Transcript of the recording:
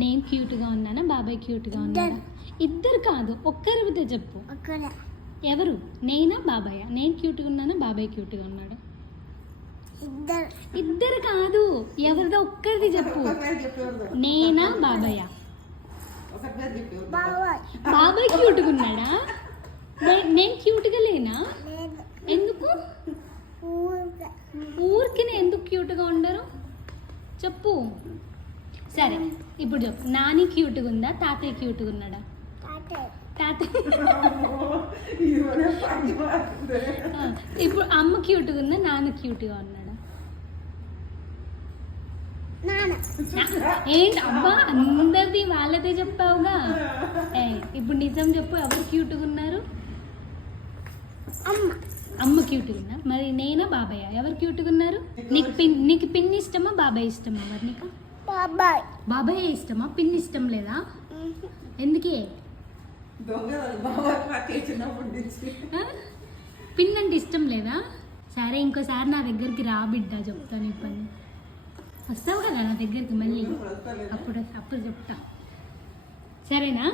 నేను క్యూట్గా ఉన్నానా బాబాయ్ క్యూట్గా ఉన్నాడా? ఇద్దరు కాదు, ఒక్కరితో చెప్పు. ఎవరు, నేనా బాబాయ్? నేను క్యూట్గా ఉన్నానా బాబాయ్ క్యూట్గా ఉన్నాడా? ఇద్దరు కాదు, ఎవరిదో ఒక్కరిది చెప్పు. నేనా బాబాయ్? బాబాయ్ క్యూట్గా ఉన్నాడా? నేను క్యూట్గా లేనా? ఎందుకు? ఊరికి ఎందుకు క్యూట్గా ఉండరు చెప్పు. సరే ఇప్పుడు చెప్పు, నాని క్యూట్గా ఉందా తాతయ్య క్యూట్గా ఉన్నాడా? తాతయ్య. ఇప్పుడు అమ్మ క్యూట్గా ఉందా నాన్న క్యూట్గా ఉన్నాడా? ఏంటి అబ్బా, అందరిది వాళ్ళదే చెప్పావుగా. ఇప్పుడు నిజం చెప్పు, ఎవరు క్యూట్గా ఉన్నారు? అమ్మ క్యూట్గా ఉన్నా. మరి నేనా బాబాయ్ ఎవరు క్యూట్గా ఉన్నారు? నీకు పిన్ని ఇష్టమా బాబాయ్ ఇష్టమా? మరి నీకు బాబాయ్ ఇష్టమా, పిన్ని ఇష్టం లేదా? ఎందుకే? పిన్ అంటే ఇష్టం లేదా? సరే ఇంకోసారి నా దగ్గరికి రా బిడ్డ, చెప్తాను ఈ పని. వస్తావు కదా నా దగ్గరికి మళ్ళీ, అప్పుడు చెప్తా. సరేనా?